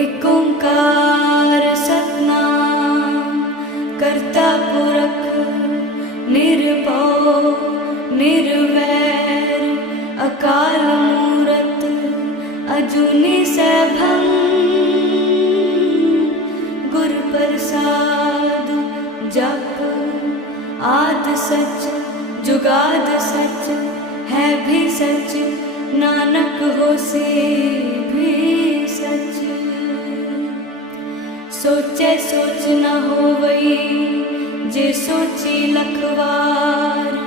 एक ओंकार सतनाम करता पुरख निर्भव निर्वैर अकाल मूरत अजूनी सैभं गुर प्रसाद जप आद सच जुगाद सच है भी सच नानक होसे भी सच। सोचे सोच न होवई जे सोची लखवार